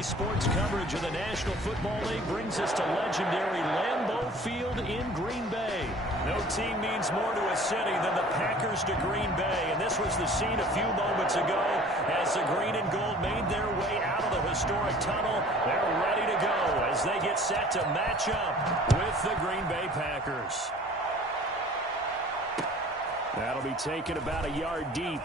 Today's sports coverage of the National Football League brings us to legendary Lambeau Field in Green Bay. No team means more to a city than the Packers to Green Bay, and this was the scene a few moments ago as the green and gold made their way out of the historic tunnel. They're ready to go as they get set to match up with the Green Bay Packers. That'll be taken about a yard deep.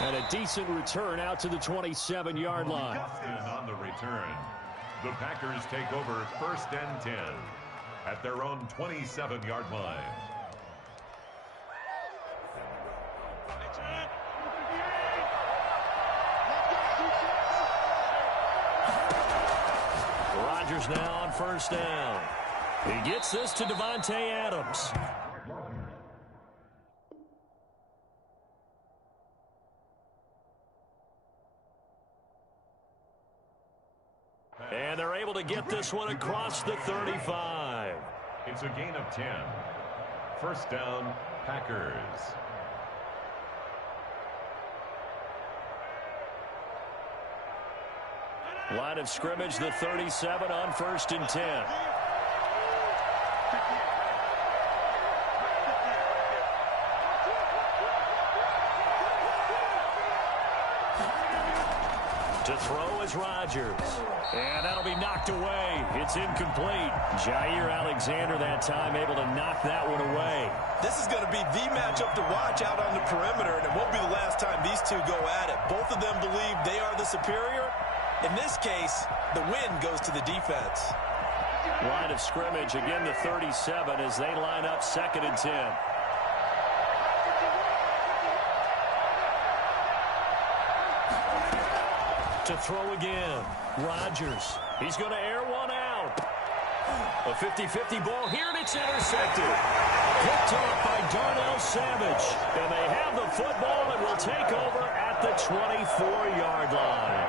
And a decent return out to the 27-yard line. On the return, the Packers take over 1st and 10 at their own 27-yard line. Rodgers now on 1st down. He gets this to Davante Adams. And they're able to get this one across the 35. It's a gain of 10. 1st down, Packers. Line of scrimmage, the 37 on 1st and 10. To throw is Rodgers. And that'll be knocked away. It's incomplete. Jair Alexander that time able to knock that one away. This is going to be the matchup to watch out on the perimeter, and it won't be the last time these two go at it. Both of them believe they are the superior. In this case, the win goes to the defense. Line of scrimmage, again the 37 as they line up 2nd and 10. To throw again, Rodgers. He's going to air one out. A 50-50 ball here, and it's intercepted. Picked off by Darnell Savage. And they have the football and will take over at the 24-yard line.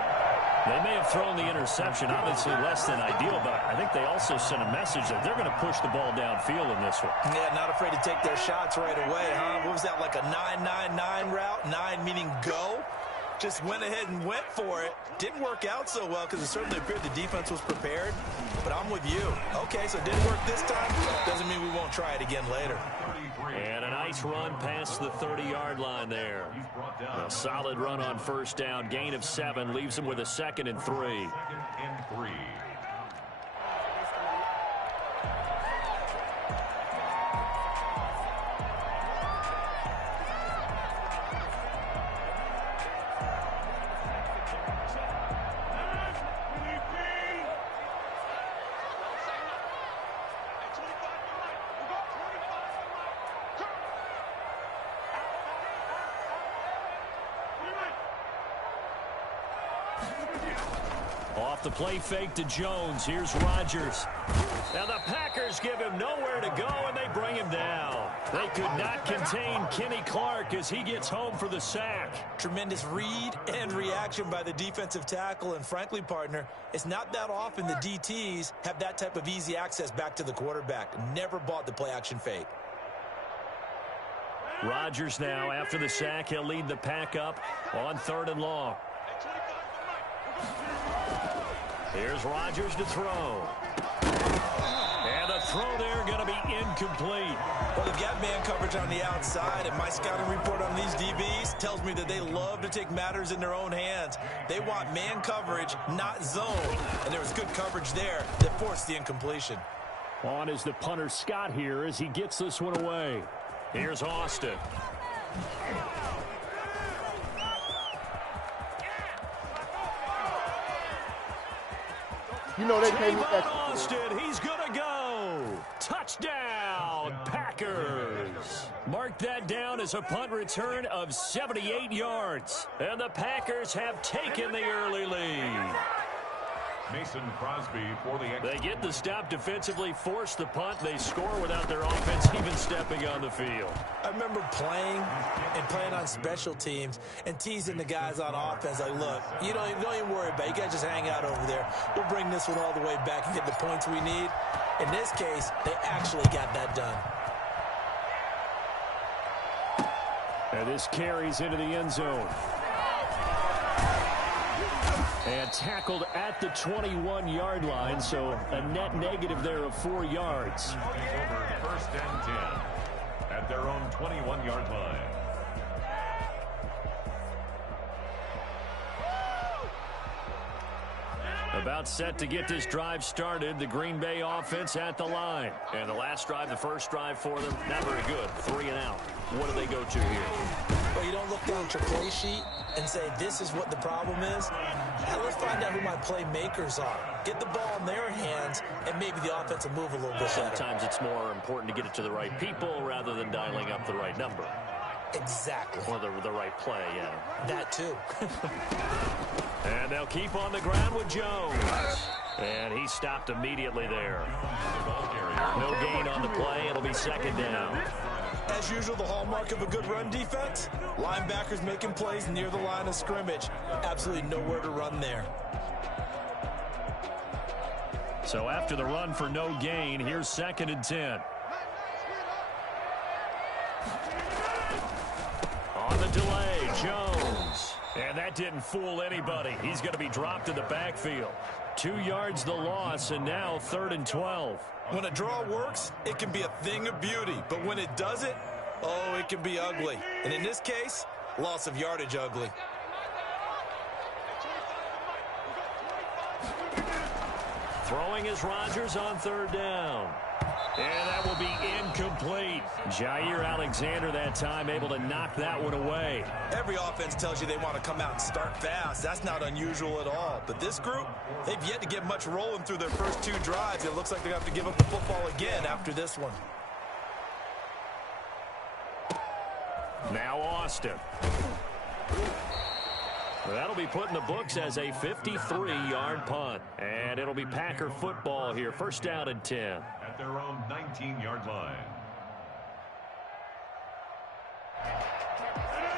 They may have thrown the interception, obviously less than ideal, but I think they also sent a message that they're going to push the ball downfield in this one. Yeah, not afraid to take their shots right away, huh? What was that, like a 9-9-9 route? 9 meaning go? Just went ahead and went for it. Didn't work out so well because it certainly appeared the defense was prepared. But I'm with you. Okay, so it didn't work this time. Doesn't mean we won't try it again later. And a nice run past the 30-yard line there. A solid run on 1st down. Gain of 7 leaves him with a 2nd and 3. 2nd and 3. Off the play fake to Jones. Here's Rodgers. Now the Packers give him nowhere to go, and they bring him down. They could not contain Kenny Clark as he gets home for the sack. Tremendous read and reaction by the defensive tackle. And frankly, partner, it's not that often the DTs have that type of easy access back to the quarterback. Never bought the play action fake. Rodgers now, after the sack, he'll lead the pack up on 3rd and long. Here's Rodgers to throw. And the throw there going to be incomplete. Well, they've got man coverage on the outside, and my scouting report on these DBs tells me that they love to take matters in their own hands. They want man coverage, not zone. And there was good coverage there that forced the incompletion. On is the punter Scott here as he gets this one away. Here's Austin. You know they came with that. Austin, he's going to go. Touchdown, Packers. Mark that down as a punt return of 78 yards. And the Packers have taken the early lead. Mason Crosby for the They get the stop defensively, force the punt. They score without their offense even stepping on the field. I remember playing on special teams and teasing the guys on offense like, look, you don't even worry about it. You guys just hang out over there. We'll bring this one all the way back and get the points we need. In this case, they actually got that done. And this carries into the end zone. And tackled at the 21-yard line, so a net negative there of 4 yards. Over first and 10 at their own 21-yard line. About set to get this drive started. The Green Bay offense at the line. And the last drive, the first drive for them, not very good. 3 and out. What do they go to here? Well, you don't look down at your play sheet and say, this is what the problem is. Now let's find out who my playmakers are. Get the ball in their hands, and maybe the offense will move a little bit better. Sometimes it's more important to get it to the right people rather than dialing up the right number. Exactly. Or the right play, yeah. That too. And they'll keep on the ground with Jones. And he stopped immediately there. No gain on the play. It'll be second down. As usual, the hallmark of a good run defense, linebackers making plays near the line of scrimmage. Absolutely nowhere to run there. So after the run for no gain, here's second and 10. On the delay, Jones. And that didn't fool anybody. He's going to be dropped in the backfield. 2 yards the loss, and now 3rd and 12. When a draw works, it can be a thing of beauty. But when it doesn't, oh, it can be ugly. And in this case, loss of yardage ugly. Throwing is Rodgers on 3rd down. And that will be incomplete. Jair Alexander that time able to knock that one away. Every offense tells you they want to come out and start fast. That's not unusual at all. But this group, they've yet to get much rolling through their first 2 drives. It looks like they have to give up the football again after this one. Now Austin. That'll be put in the books as a 53-yard punt. And it'll be Packer football here. First down and 10. At their own 19-yard line.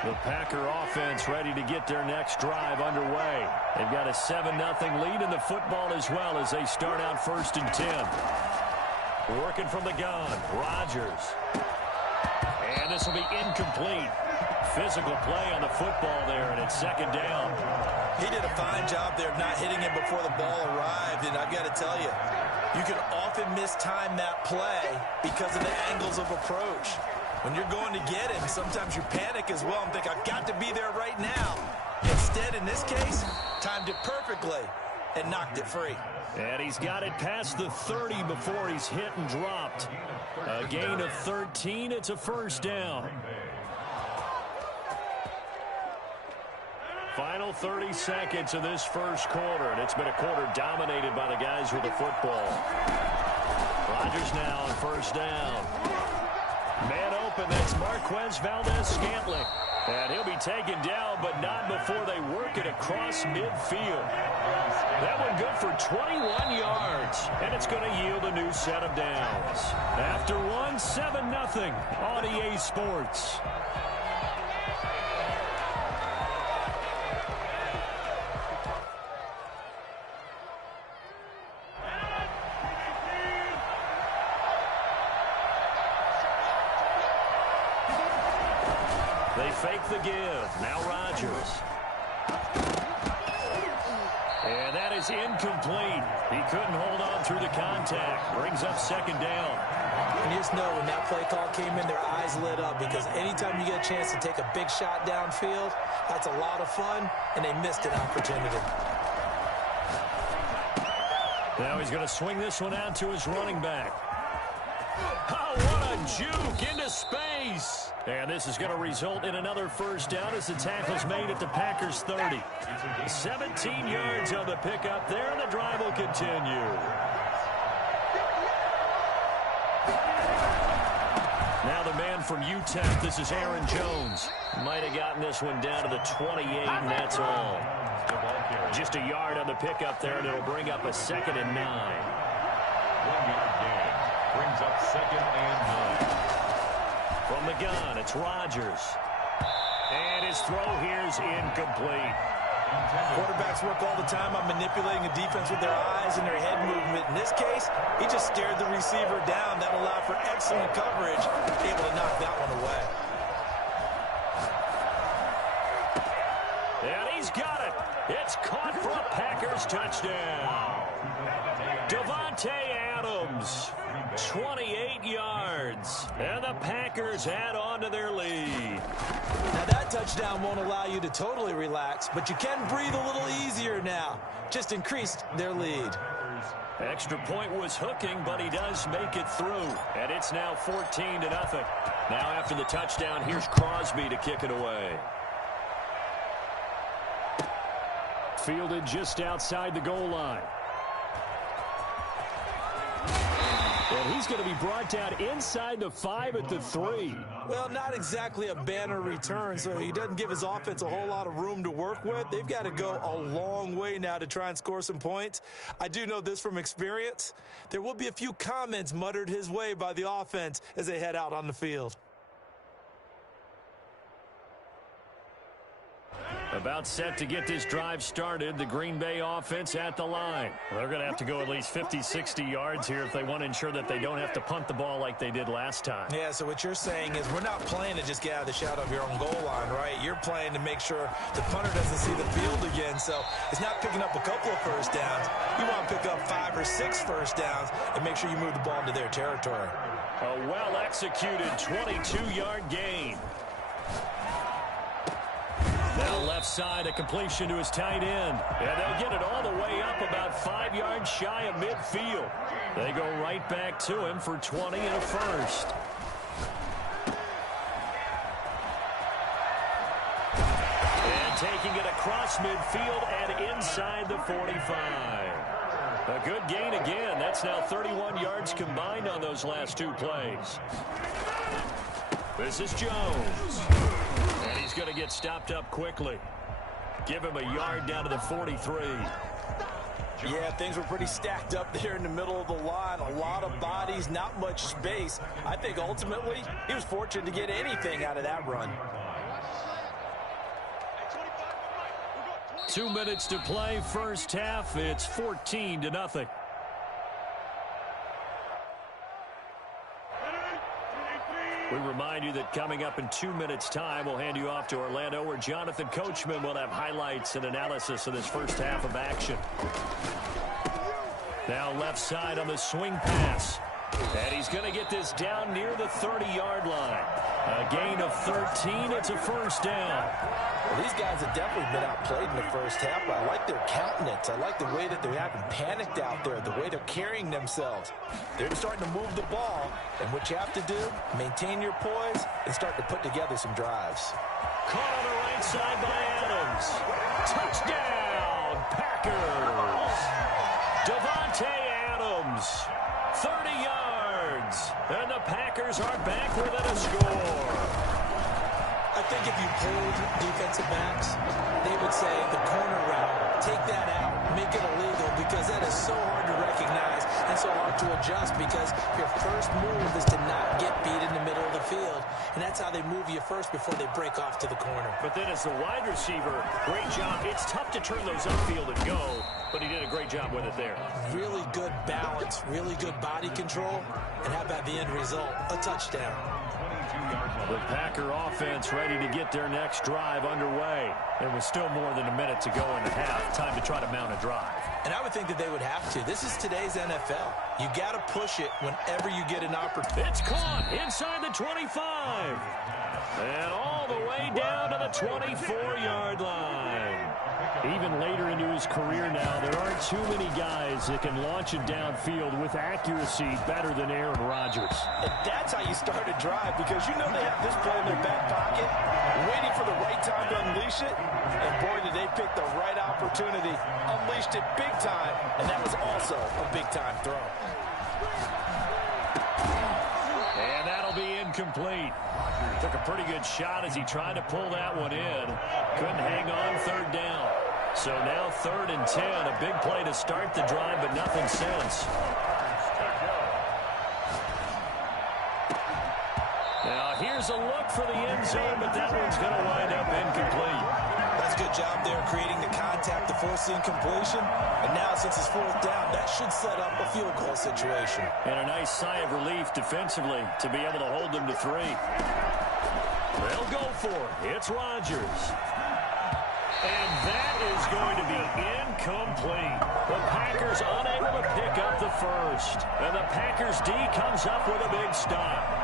The Packer offense ready to get their next drive underway. They've got a 7-0 lead in the football as well as they start out 1st and 10. Working from the gun, Rodgers. And this will be incomplete. Physical play on the football there, and it's 2nd down. He did a fine job there of not hitting him before the ball arrived, and I've got to tell you, you can often mistime that play because of the angles of approach. When you're going to get him, sometimes you panic as well and think, I've got to be there right now. Instead, in this case, timed it perfectly and knocked it free. And he's got it past the 30 before he's hit and dropped. A gain of 13. It's a 1st down. Final 30 seconds of this first quarter, and it's been a quarter dominated by the guys with the football. Rodgers now on 1st down. Man open, that's Marquez Valdez-Scantling. And he'll be taken down, but not before they work it across midfield. That one good for 21 yards, and it's going to yield a new set of downs. After one, 7-0 on EA Sports. They fake the give. Now Rodgers. And that is incomplete. He couldn't hold on through the contact. Brings up 2nd down. And you just know when that play call came in, their eyes lit up because anytime you get a chance to take a big shot downfield, that's a lot of fun, and they missed an opportunity. Now he's going to swing this one out to his running back. Oh, what a juke into space. And this is going to result in another 1st down as the tackle's made at the Packers' 30. 17 yards on the pickup there, and the drive will continue. Now the man from UTEP, this is Aaron Jones. Might have gotten this one down to the 28, and that's all. Just a yard on the pickup there, and it'll bring up a 2nd and 9. 1-yard gain. Brings up 2nd and 9. From the gun, it's Rodgers. And his throw here's incomplete. Quarterbacks work all the time on manipulating a defense with their eyes and their head movement. In this case, he just stared the receiver down. That allowed for excellent coverage, able to knock that one away. And he's got it. It's caught for a Packers touchdown. Davante Adams, 28 yards. And the Packers add on to their lead. Now that touchdown won't allow you to totally relax, but you can breathe a little easier now. Just increased their lead. Extra point was hooking, but he does make it through. And it's now 14-0. Now after the touchdown, here's Crosby to kick it away. Fielded just outside the goal line. And he's going to be brought down inside the 5 at the 3. Well, not exactly a banner return, so he doesn't give his offense a whole lot of room to work with. They've got to go a long way now to try and score some points. I do know this from experience. There will be a few comments muttered his way by the offense as they head out on the field. About set to get this drive started, the Green Bay offense at the line. They're going to have to go at least 50, 60 yards here if they want to ensure that they don't have to punt the ball like they did last time. Yeah, so what you're saying is we're not playing to just get out of the shadow of your own goal line, right? You're playing to make sure the punter doesn't see the field again. So it's not picking up a couple of first downs. You want to pick up 5 or 6 first downs and make sure you move the ball into their territory. A well-executed 22-yard gain. Now left side, a completion to his tight end. And they'll get it all the way up about 5 yards shy of midfield. They go right back to him for 20 and a first. And taking it across midfield and inside the 45. A good gain again. That's now 31 yards combined on those last 2 plays. This is Jones. And he's going to get stopped up quickly. Give him a yard down to the 43. Yeah, things were pretty stacked up there in the middle of the line. A lot of bodies, not much space. I think ultimately he was fortunate to get anything out of that run. 2 minutes to play, first half. It's 14-0. We remind you that coming up in 2 minutes' time, we'll hand you off to Orlando, where Jonathan Coachman will have highlights and analysis of this first half of action. Now left side on the swing pass. And he's going to get this down near the 30-yard line. A gain of 13. It's a first down. Well, these guys have definitely been outplayed in the first half, but I like their countenance. I like the way that they haven't panicked out there, the way they're carrying themselves. They're starting to move the ball, and what you have to do, maintain your poise and start to put together some drives. Caught on the right side by Adams. Touchdown, Packers. Davante Adams, 30 yards, and the Packers are back within a score. I think if you pulled defensive backs, they would say the corner route, take that out, make it illegal, because that is so hard to recognize and so hard to adjust, because your first move is to not get beat in the middle of the field, and that's how they move you first before they break off to the corner. But then as the wide receiver, great job. It's tough to turn those upfield and go, but he did a great job with it there. Really good balance, really good body control, and how about the end result? A touchdown. The Packer offense ready to get their next drive underway. There was still more than a minute to go in the half. Time to try to mount a drive. And I would think that they would have to. This is today's NFL. You got to push it whenever you get an opportunity. It's caught inside the 25. And all the way down to the 24-yard line. Even later into his career now, there aren't too many guys that can launch it downfield with accuracy better than Aaron Rodgers. And that's how you start a drive, because you know they have this play in their back pocket, waiting for the right time to unleash it. And boy, did they pick the right opportunity. Unleashed it big time, and that was also a big-time throw. And that'll be incomplete. Took a pretty good shot as he tried to pull that one in. Couldn't hang on, third down. So now 3rd and 10, a big play to start the drive, but nothing since. Now here's a look for the end zone, but that one's going to wind up incomplete. That's a good job there creating the contact to force the incompletion. And now since it's 4th down, that should set up a field goal situation. And a nice sigh of relief defensively to be able to hold them to 3. They'll go for it. It's Rodgers. And that is going to be incomplete. The Packers unable to pick up the first. And the Packers D comes up with a big stop.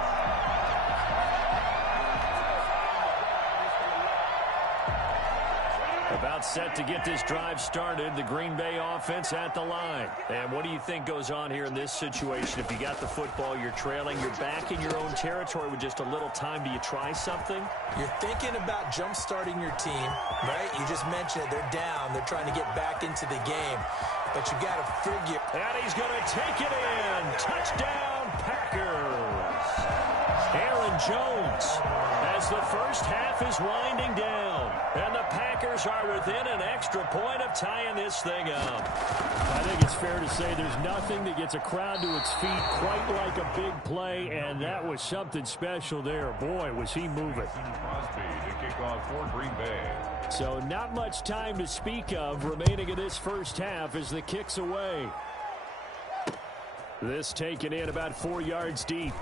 About set to get this drive started. The Green Bay offense at the line. And what do you think goes on here in this situation? If you got the football, you're trailing, you're back in your own territory with just a little time. Do you try something? You're thinking about jump-starting your team, right? You just mentioned it. They're down. They're trying to get back into the game. But you got to figure. And he's going to take it in. Touchdown, Packers. Aaron Jones as the first half is winding down. And the Packers are within an extra point of tying this thing up. I think it's fair to say there's nothing that gets a crowd to its feet quite like a big play, and that was something special there. Boy, was he moving. Crosby to kick off for Green Bay. So not much time to speak of remaining in this first half as the kick's away. This taken in about 4 yards deep.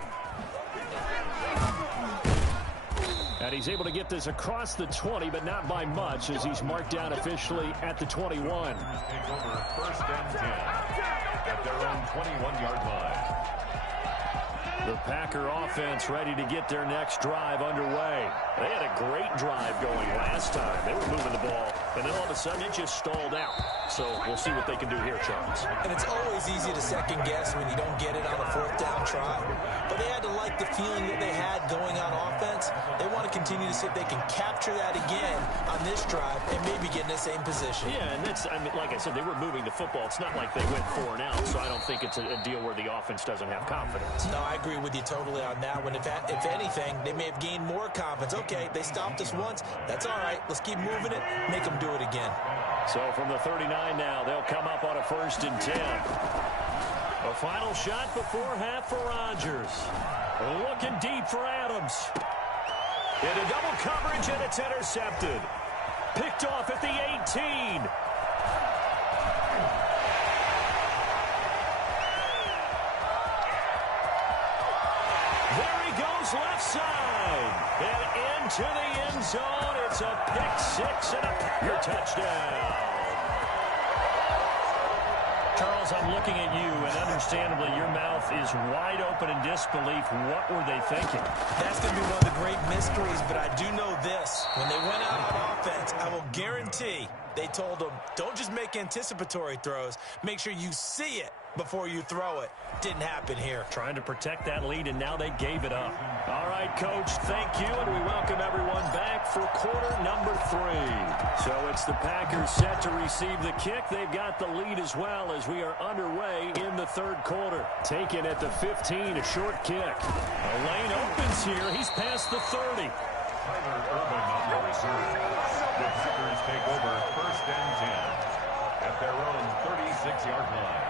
And he's able to get this across the 20, but not by much, as he's marked down officially at the 21. Take over first and 10 at their own 21-yard line. The Packer offense ready to get their next drive underway. They had a great drive going last time. They were moving the ball, and then all of a sudden it just stalled out. So we'll see what they can do here, Charles. And it's always easy to second guess when you don't get it on a fourth down try. But they had to like the feeling that they had going on offense. They want to continue to see if they can capture that again on this drive and maybe get in the same position. Yeah, and that's, I mean, like I said, they were moving the football. It's not like they went 4 and out, so I don't think it's a deal where the offense doesn't have confidence. No, I agree with you totally on that one. If anything, they may have gained more confidence. Okay, they stopped us once. That's all right. Let's keep moving it. Make them do it again. So from the 39 now, they'll come up on a 1st and 10. A final shot before half for Rodgers. Looking deep for Adams. Into double coverage, and it's intercepted. Picked off at the 18. There he goes, left side. And into the end zone. It's a pick 6 and a Packer touchdown. Charles, I'm looking at you, and understandably, your mouth is wide open in disbelief. What were they thinking? That's going to be one of the great mysteries, but I do know this. When they went out on offense, I will guarantee they told them, don't just make anticipatory throws. Make sure you see it before you throw it. Didn't happen here. Trying to protect that lead, and now they gave it up. All right, Coach, thank you, and we welcome everyone back for quarter number 3. So it's the Packers set to receive the kick. They've got the lead as well as we are underway in the 3rd quarter. Taken at the 15, a short kick. A lane opens here. He's past the 30. Tyler Urban on the reserve. The Packers take over 1st and 10 at their own 36-yard line.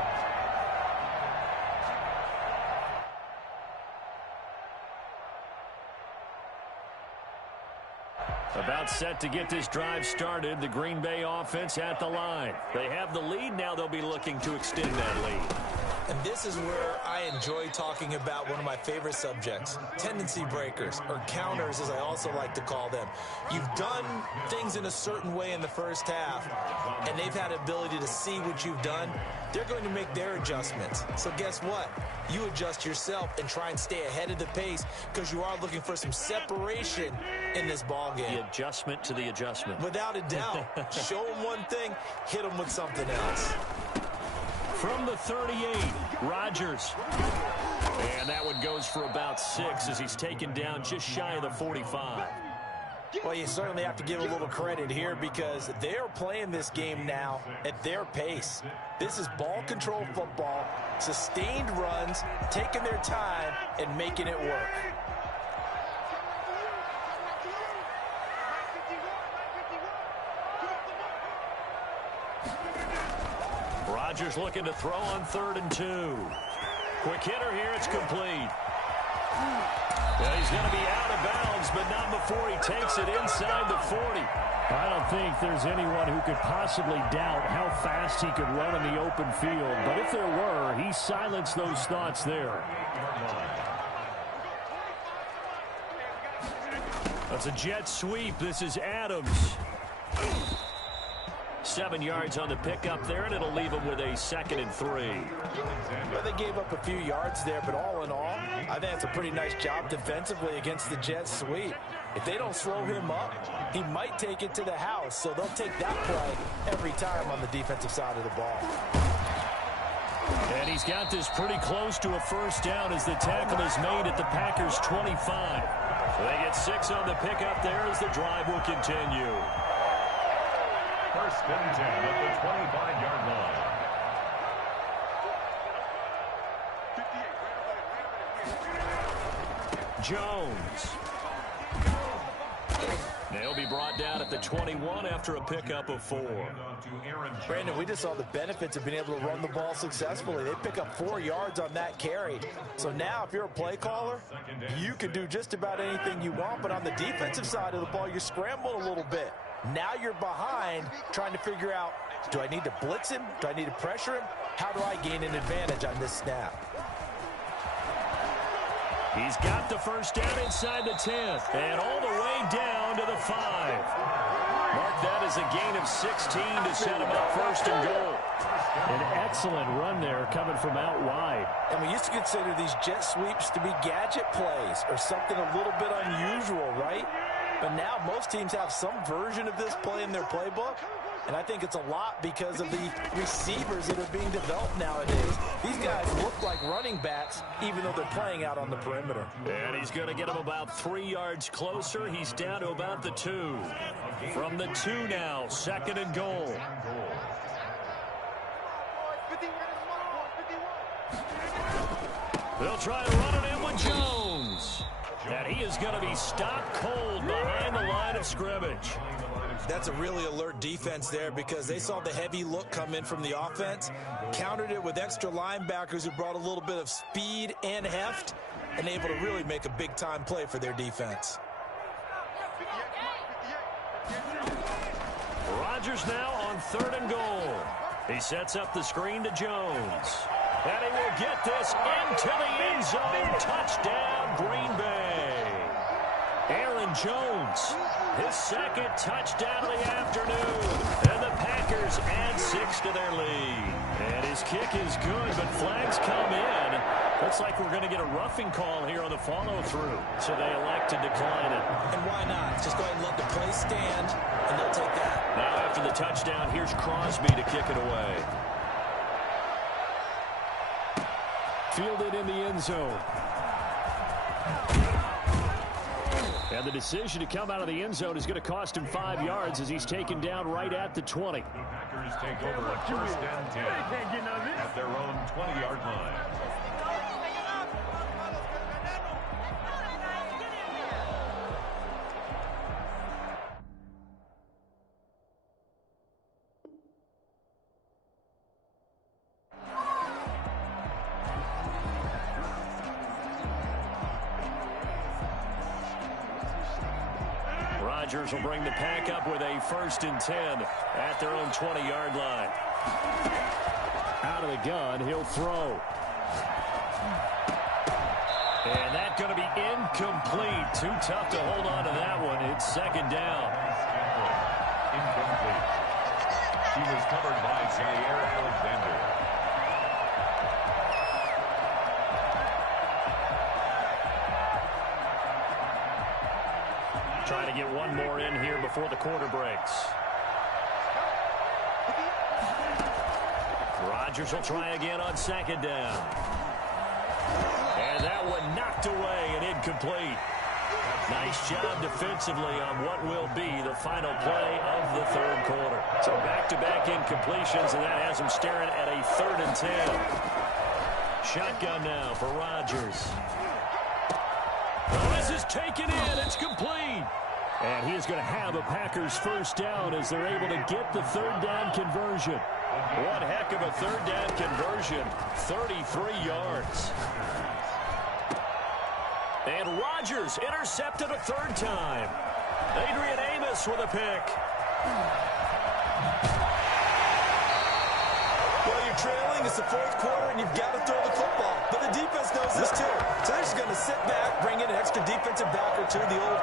About set to get this drive started. The Green Bay offense at the line. They have the lead. Now they'll be looking to extend that lead. And this is where I enjoy talking about one of my favorite subjects, tendency breakers, or counters as I also like to call them. You've done things in a certain way in the first half, and they've had ability to see what you've done. They're going to make their adjustments. So guess what? You adjust yourself and try and stay ahead of the pace because you are looking for some separation in this ball game. The adjustment to the adjustment. Without a doubt. Show them one thing, hit them with something else. From the 38, Rodgers. And that one goes for about 6 as he's taken down just shy of the 45. Well, you certainly have to give a little credit here because they're playing this game now at their pace. This is ball control football, sustained runs, taking their time, and making it work. Rodgers looking to throw on 3rd and 2. Quick hitter here, it's complete. Well, he's going to be out of bounds, but not before he takes it inside the 40. I don't think there's anyone who could possibly doubt how fast he could run in the open field. But if there were, he silenced those thoughts there. That's a jet sweep. This is Adams. 7 yards on the pickup there, and it'll leave them with a 2nd and 3. Well, they gave up a few yards there, but all in all, I think it's a pretty nice job defensively against the Jets sweep. If they don't slow him up, he might take it to the house, so they'll take that play every time on the defensive side of the ball. And he's got this pretty close to a first down as the tackle is made at the Packers' 25. So they get 6 on the pickup there as the drive will continue. 1st and 10 at the 25-yard line. Jones. They'll be brought down at the 21 after a pickup of 4. Brandon, we just saw the benefits of being able to run the ball successfully. They pick up 4 yards on that carry. So now if you're a play caller, you can do just about anything you want. But on the defensive side of the ball, you're scrambling a little bit. Now you're behind trying to figure out, do I need to blitz him? Do I need to pressure him? How do I gain an advantage on this snap? He's got the first down inside the 10 and all the way down to the 5. Mark that as a gain of 16 to set him up 1st and goal. An excellent run there coming from out wide. And we used to consider these jet sweeps to be gadget plays or something a little bit unusual, right? But now most teams have some version of this play in their playbook. And I think it's a lot because of the receivers that are being developed nowadays. These guys look like running backs, even though they're playing out on the perimeter. And he's going to get him about 3 yards closer. He's down to about the 2. From the 2 now, 2nd and goal. They'll try to run it in with Jones. And he is going to be stopped cold behind the line of scrimmage. That's a really alert defense there because they saw the heavy look come in from the offense, countered it with extra linebackers who brought a little bit of speed and heft, and able to really make a big-time play for their defense. Rodgers now on 3rd and goal. He sets up the screen to Jones. And he will get this into the end zone. Touchdown, Green Bay. Aaron Jones, his 2nd touchdown of the afternoon. And the Packers add 6 to their lead. And his kick is good, but flags come in. Looks like we're going to get a roughing call here on the follow-through. So they elect to decline it. And why not? Just go ahead and let the play stand, and they'll take that. Now after the touchdown, here's Crosby to kick it away. Fielded in the end zone. And the decision to come out of the end zone is going to cost him 5 yards as he's taken down right at the 20. The Packers take over 1st and 10 at their own 20-yard line. Rodgers will bring the pack up with a 1st and 10 at their own 20-yard line. Out of the gun, he'll throw. And that's going to be incomplete. Too tough to hold on to that one. It's 2nd down. Incomplete. He was covered by Jair Alexander. Trying to get one more in here before the quarter breaks. Rodgers will try again on 2nd down. And that one knocked away and incomplete. Nice job defensively on what will be the final play of the 3rd quarter. So back-to-back incompletions, and that has him staring at a 3rd and 10. Shotgun now for Rodgers. Oh, this is taken in. It's complete. And he is going to have a Packers 1st down as they're able to get the 3rd down conversion. One heck of a 3rd down conversion. 33 yards. And Rodgers intercepted a 3rd time. Adrian Amos with a pick. Well, you're trailing. It's the 4th quarter, and you've got to throw the football. But the defense knows this, too. So they're just going to sit back, bring in an extra defensive back or two, the old